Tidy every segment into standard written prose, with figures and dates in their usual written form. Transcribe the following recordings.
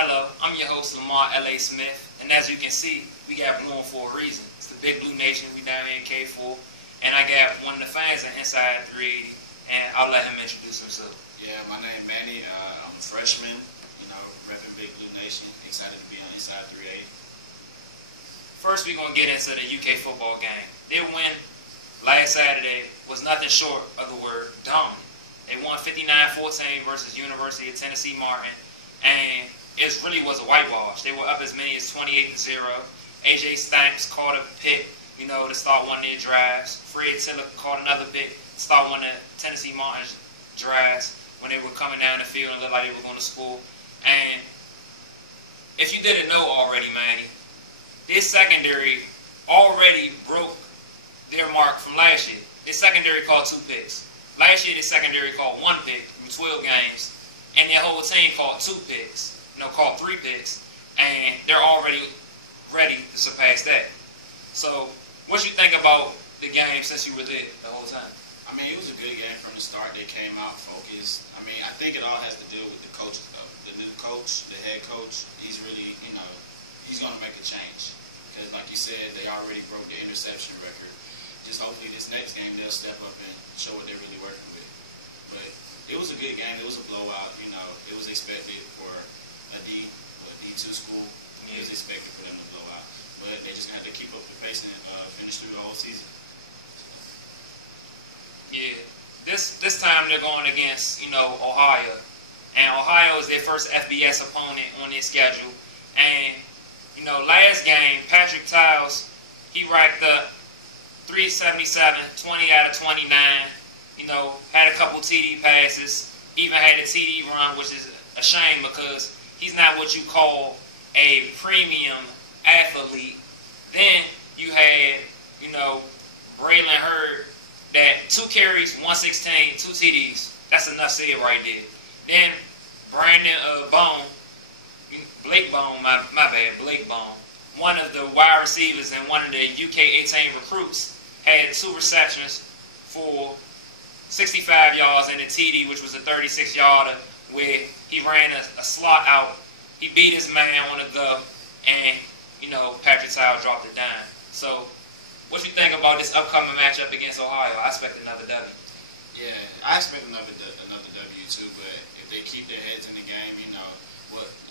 Hello, I'm your host Lamar L.A. Smith, and as you can see, we got blue on for a reason. It's the Big Blue Nation. We down here in K4, and I got one of the fans of Inside380, and I'll let him introduce himself. Yeah, my name is Manny. I'm a freshman, repping Big Blue Nation. Excited to be on Inside380. First, we're going to get into the UK football game. Their win last Saturday was nothing short of the word dominant. They won 59-14 versus University of Tennessee Martin, and it really was a whitewash. They were up as many as 28-0. A.J. Stanks caught a pick, to start one of their drives. Fred Tiller caught another pick to start one of Tennessee Martin's drives when they were coming down the field and looked like they were going to score. And if you didn't know already, Manny, this secondary already broke their mark from last year. This secondary caught 2 picks. Last year, this secondary caught 1 pick through 12 games, and their whole team caught 2 picks. Caught 3 picks, and they're already ready to surpass that. So, what you think about the game since you were there the whole time? I mean, it was a good game from the start. They came out focused. I mean, I think it all has to do with the coach, the new coach, the head coach. He's really, he's going to make a change. Because, like you said, they already broke the interception record. Just hopefully this next game they'll step up and show what they're really working with. But it was a good game. It was a blowout. It was expected for a D2 school. It was expected for them to blow out. But they just had to keep up the pace and finish through the whole season. Yeah. This time they're going against, Ohio. And Ohio is their first FBS opponent on their schedule. And, last game, Patrick Tiles, he racked up 377, 20 out of 29. Had a couple TD passes, even had a TD run, which is a shame because he's not what you call a premium athlete. Then you had, Braylon Hurd, that 2 carries, 116, 2 TDs. That's enough said right there. Then Brandon Blake Bone, Blake Bone, one of the wide receivers and one of the UK 18 recruits, had 2 receptions for 65 yards and a TD, which was a 36-yarder, where he ran a slot out. He beat his man on the go, and, Patrick Tiles dropped it down. So, what you think about this upcoming matchup against Ohio? I expect another W. Yeah, I expect another W too, but if they keep their heads in the game,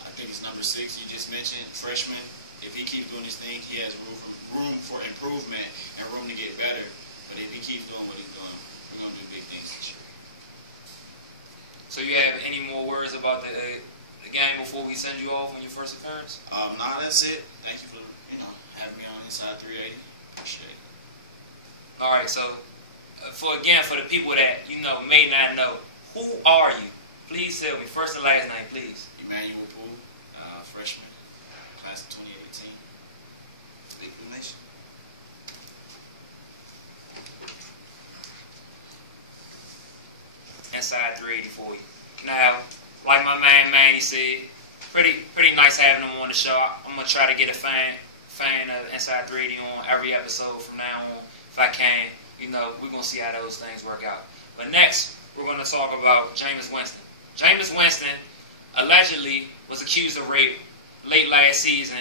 I think it's number 6 you just mentioned, freshman. If he keeps doing his thing, he has room for improvement and room to get better. But if he keeps doing what he's doing, we're going to do big things this year. So you have any more words about the game before we send you off on your first appearance? Nah, that's it. Thank you for having me on Inside380. Appreciate it. All right. So for the people that may not know, who are you? Please tell me first and last name, please. Emmanuel Poole, freshman, class of 2018. Big Blue Nation. Inside380 for you. Now, like my man Manny said, pretty nice having him on the show. I'm gonna try to get a fan of Inside380 on every episode from now on if I can. We're gonna see how those things work out. But next, we're gonna talk about Jameis Winston. Jameis Winston allegedly was accused of rape late last season,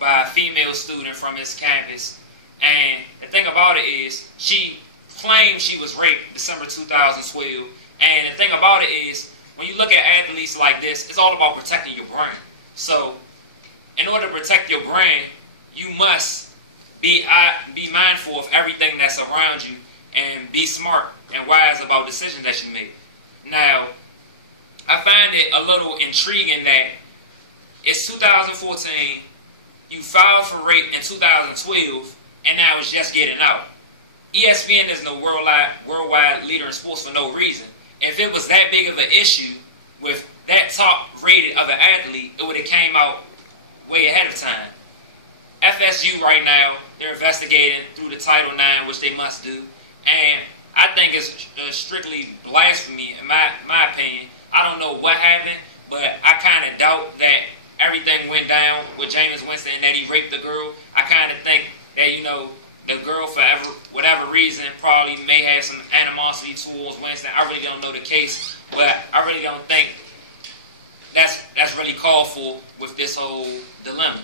by a female student from his campus. And the thing about it is, she claimed she was raped December 2012. And the thing about it is, when you look at athletes like this, it's all about protecting your brain. So, in order to protect your brain, you must be mindful of everything that's around you and be smart and wise about decisions that you make. Now, I find it a little intriguing that it's 2014, you filed for rape in 2012, and now it's just getting out. ESPN is no worldwide leader in sports for no reason. If it was that big of an issue with that top rated of an athlete, it would have came out way ahead of time. FSU right now, they're investigating through the Title IX, which they must do. And I think it's strictly blasphemy, in my opinion. I don't know what happened, but I kind of doubt that everything went down with Jameis Winston and that he raped the girl. I kind of think that, the girl, for whatever reason, probably may have some animosity towards Winston. I really don't know the case, but I really don't think that's really called for with this whole dilemma.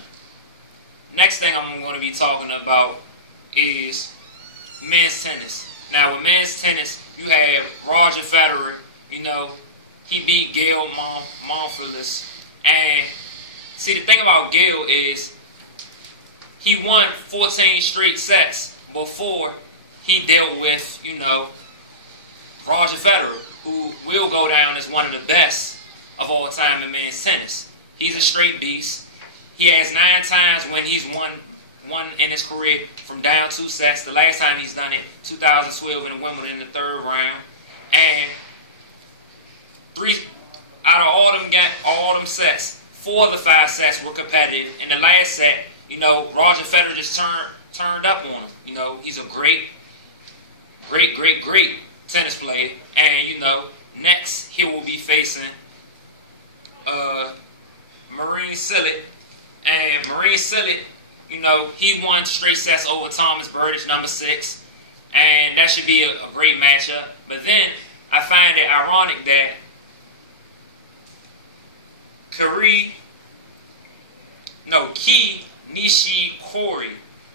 Next thing I'm going to be talking about is men's tennis. Now, with men's tennis, you have Roger Federer. You know, he beat Gael Monfils. And see, the thing about Gael is he won 14 straight sets before he dealt with, you know, Roger Federer, who will go down as one of the best of all time in men's tennis. He's a straight beast. He has 9 times when he's won in his career from down 2 sets. The last time he's done it, 2012 in Wimbledon in the 3rd round. And out of all them sets, 4 of the 5 sets were competitive. In the last set, you know, Roger Federer just turned up on him. You know, he's a great tennis player. And, you know, next he will be facing Marine Cilic. And Marine Cilic, you know, he won straight sets over Thomas Berdych, number 6. And that should be a great matchup. But then I find it ironic that Kei Nishikori,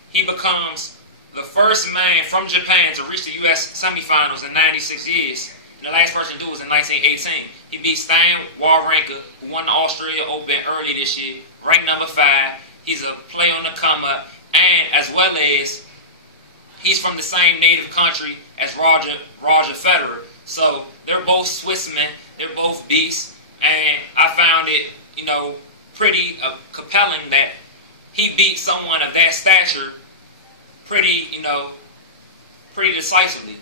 he becomes the first man from Japan to reach the U.S. semifinals in 96 years. And the last person to do it was in 1918. He beat Stan Wawrinka, who won the Australia Open early this year, ranked number 5. He's a player on the come-up. And as well as he's from the same native country as Roger Federer. So they're both Swissmen. They're both beasts. And I found it, you know, pretty compelling that he beat someone of that stature pretty decisively.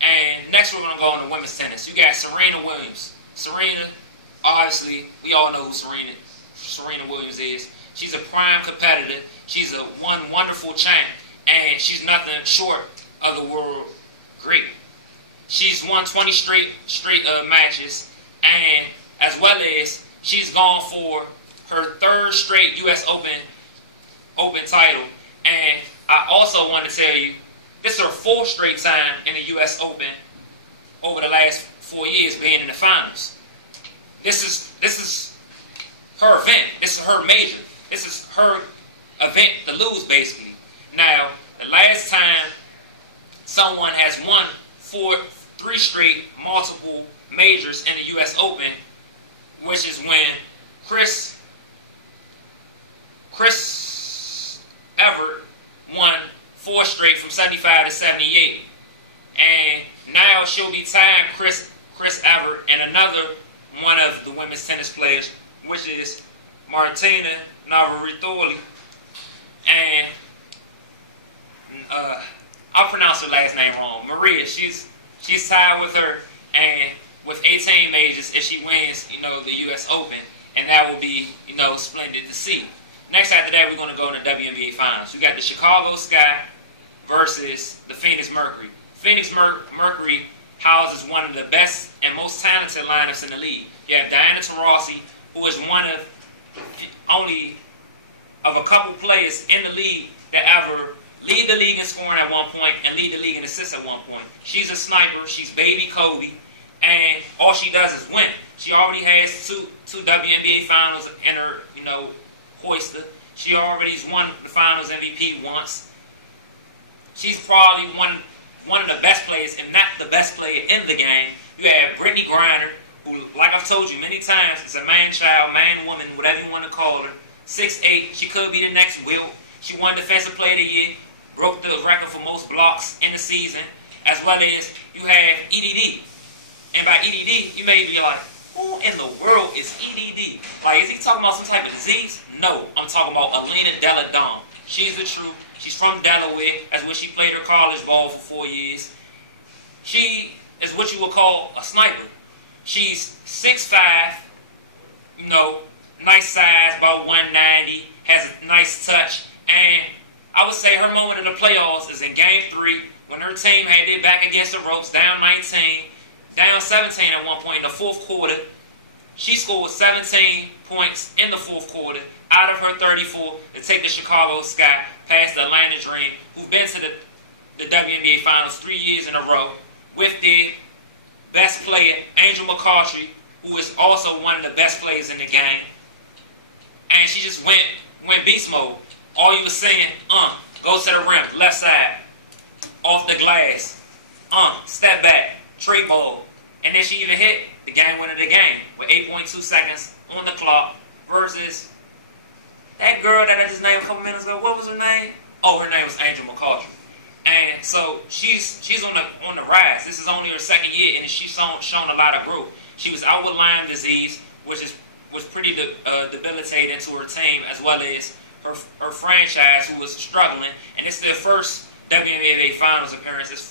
And next we're going to go on to women's tennis. You got Serena Williams. Serena, obviously, we all know who Serena Williams is. She's a prime competitor. She's a wonderful champ. And she's nothing short of the world great. She's won 20 straight matches. And as well as she's gone for her 3rd straight U.S. Open title. And I also want to tell you, this is her 4th straight time in the U.S. Open over the last 4 years being in the finals. This is her event. This is her major. This is her event to lose, basically. Now, the last time someone has won 3 straight multiple majors in the U.S. Open, which is when Chris Evert won 4 straight from 75 to 78. And now she'll be tying Chris Evert and another one of the women's tennis players, which is Martina Navratilova. And I'll pronounce her last name wrong. Maria. She's tied with her, and with 18 majors if she wins, you know, the U.S. Open, and that will be, you know, splendid to see. Next after that, we're going to go to the WNBA Finals. We got the Chicago Sky versus the Phoenix Mercury. Phoenix Mercury houses one of the best and most talented lineups in the league. You have Diana Taurasi, who is one of only of a couple players in the league that ever lead the league in scoring at one point and lead the league in assists at one point. She's a sniper. She's baby Kobe. And all she does is win. She already has two WNBA Finals in her, you know, hoister. She already's won the Finals MVP once. She's probably one of the best players, if not the best player in the game. You have Brittany Griner, who, like I've told you many times, is a man-child, man-woman, whatever you want to call her. 6'8", she could be the next Wilt. She won Defensive Player of the Year, broke the record for most blocks in the season, as well as you have EDD. And by EDD, you may be like, who in the world is EDD? Like, is he talking about some type of disease? No, I'm talking about Alina Della Dom. She's the truth. She's from Delaware. That's where she played her college ball for 4 years. She is what you would call a sniper. She's 6'5", you know, nice size, about 190, has a nice touch. And I would say her moment in the playoffs is in Game 3 when her team had their back against the ropes, down 19, down 17 at one point in the 4th quarter. She scored 17 points in the 4th quarter. out of her 34 to take the Chicago Sky past the Atlanta Dream, who've been to the WNBA Finals 3 years in a row, with their best player, Angel McCoughtry, who is also one of the best players in the game. And she just went beast mode. All you were saying, go to the rim, left side, off the glass, step back, tray ball. And then she even hit the game winner of the game with 8.2 seconds on the clock versus that girl that I just named a couple minutes ago. What was her name? Oh, her name was Angel McCoughtry. And so she's on the rise. This is only her second year, and she's shown a lot of growth. She was out with Lyme disease, which was pretty debilitating to her team, as well as her franchise, who was struggling. And it's their first WNBA Finals appearance, as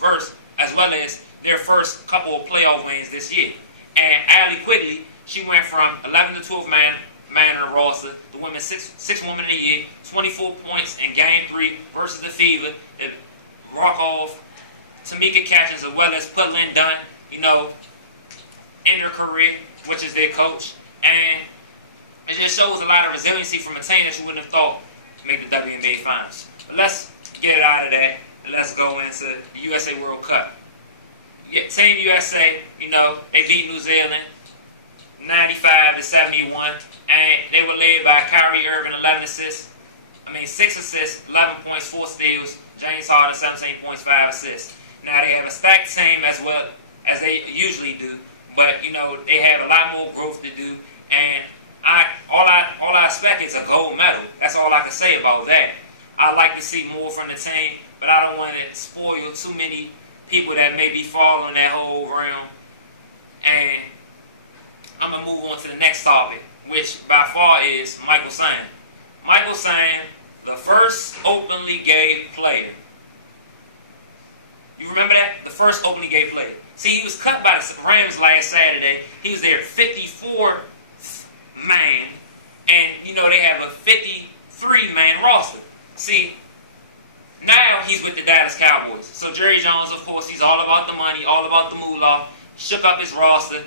well as their first couple of playoff wins this year. And Allie Quigley, she went from 11 to 12 man in the roster, the women's six woman of the year, 24 points in Game 3 versus the Fever. They rock off Tamika Catchings, as well as put Lynn Dunn, in her career, which is their coach. And it just shows a lot of resiliency from a team that you wouldn't have thought to make the WNBA Finals. But let's get it out of that, and let's go into the USA World Cup. Yeah, Team USA, they beat New Zealand 95-71, and they were led by Kyrie Irving, 6 assists, 11 points, 4 steals. James Harden, 17 points, 5 assists. Now, they have a stacked team as well as they usually do, but, they have a lot more growth to do, and all I expect is a gold medal. That's all I can say about that. I'd like to see more from the team, but I don't want to spoil too many people that may be following that whole realm. And I'm going to move on to the next topic, which by far is Michael Sam. Michael Sam, the first openly gay player. You remember that? The first openly gay player. See, he was cut by the Rams last Saturday. He was their 54th man, and, they have a 53-man roster. See, now he's with the Dallas Cowboys. So Jerry Jones, of course, he's all about the money, all about the moolah, shook up his roster.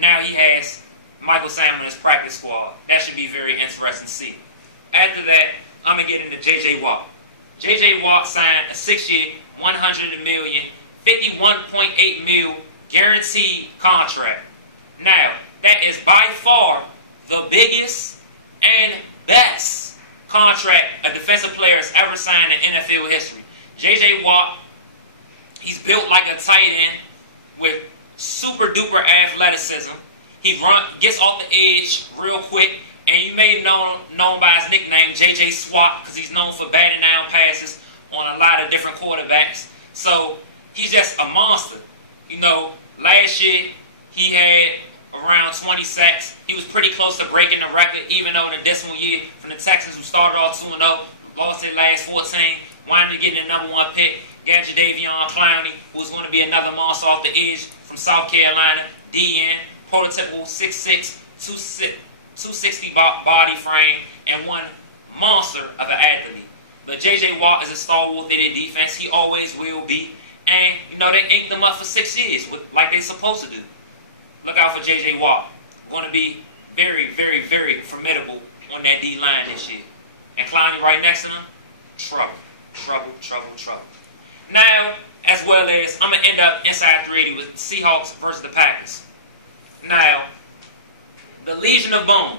Now he has Michael Sam in his practice squad. That should be very interesting to see. After that, I'm going to get into J.J. Watt. J.J. Watt signed a 6-year, $100 million, $51.8 million guaranteed contract. Now, that is by far the biggest and best contract a defensive player has ever signed in NFL history. J.J. Watt, he's built like a tight end with super duper athleticism. He gets off the edge real quick, and you may know known by his nickname J.J. Swat, because he's known for batting down passes on a lot of different quarterbacks. So he's just a monster. Last year he had around 20 sacks. He was pretty close to breaking the record, even though in a dismal year from the Texans, who started off 2-0, lost their last 14, wanted to get the number 1 pick, got Jadeveon Clowney, who was going to be another monster off the edge from South Carolina, DN, prototypical 6'6", 260 body frame, and one monster of an athlete. But J.J. Watt is a stalwart of their defense. He always will be. And, they inked him up for 6 years, like they're supposed to do. Look out for J.J. Watt. Going to be very, very, very formidable on that D-line this year. And Clowney right next to him, trouble. Now, as well as, I'm going to end up Inside 380 with Seahawks versus the Packers. Now, the Legion of Boom.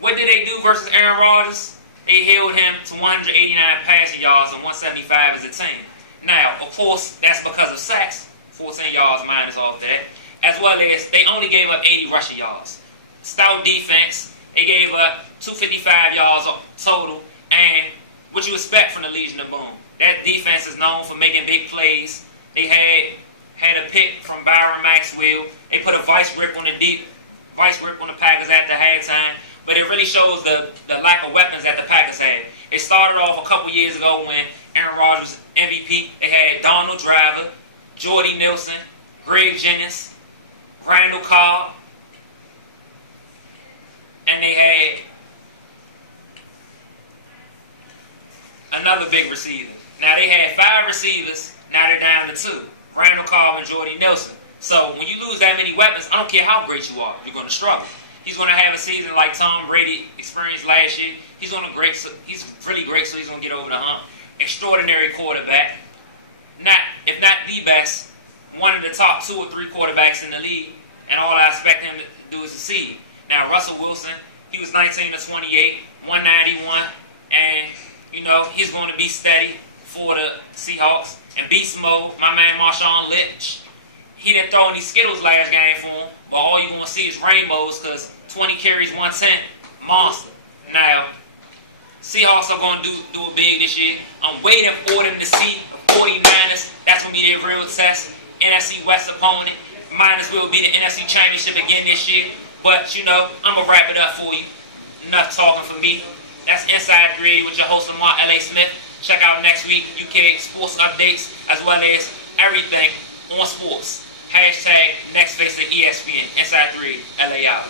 What did they do versus Aaron Rodgers? They held him to 189 passing yards and 175 as a team. Now, of course, that's because of sacks. 14 yards minus off that. As well as they only gave up 80 rushing yards. Stout defense. They gave up 255 yards total. And what you expect from the Legion of Boom. That defense is known for making big plays. They had a pick from Byron Maxwell. They put a vice grip on the Packers at the halftime. But it really shows the lack of weapons that the Packers had. It started off a couple years ago when Aaron Rodgers was MVP. They had Donald Driver, Jordy Nelson, Greg Jennings, Randall Cobb, and they had another big receiver. Now they had 5 receivers, now they're down to 2, Randall Cobb and Jordy Nelson. So when you lose that many weapons, I don't care how great you are, you're going to struggle. He's going to have a season like Tom Brady experienced last year. He's really great, so he's going to get over the hump. Extraordinary quarterback. If not the best, one of the top 2 or 3 quarterbacks in the league. And all I expect him to do is succeed. Now, Russell Wilson, he was 19 to 28, 191. And, he's going to be steady for the Seahawks. And beast mode, my man Marshawn Lynch, he didn't throw any Skittles last game for him, but all you're going to see is rainbows because 20 carries, 110, monster. Now, Seahawks are going to do it big this year. I'm waiting for them to see the 49ers. That's going to be their real test. NFC West opponent. Might as well be the NFC Championship again this year. But, I'm going to wrap it up for you. Enough talking for me. That's Inside380 with your host, Lamar L.A. Smith. Check out next week UK sports updates as well as everything on sports. #NextFaceOf ESPN. Inside380 LA out.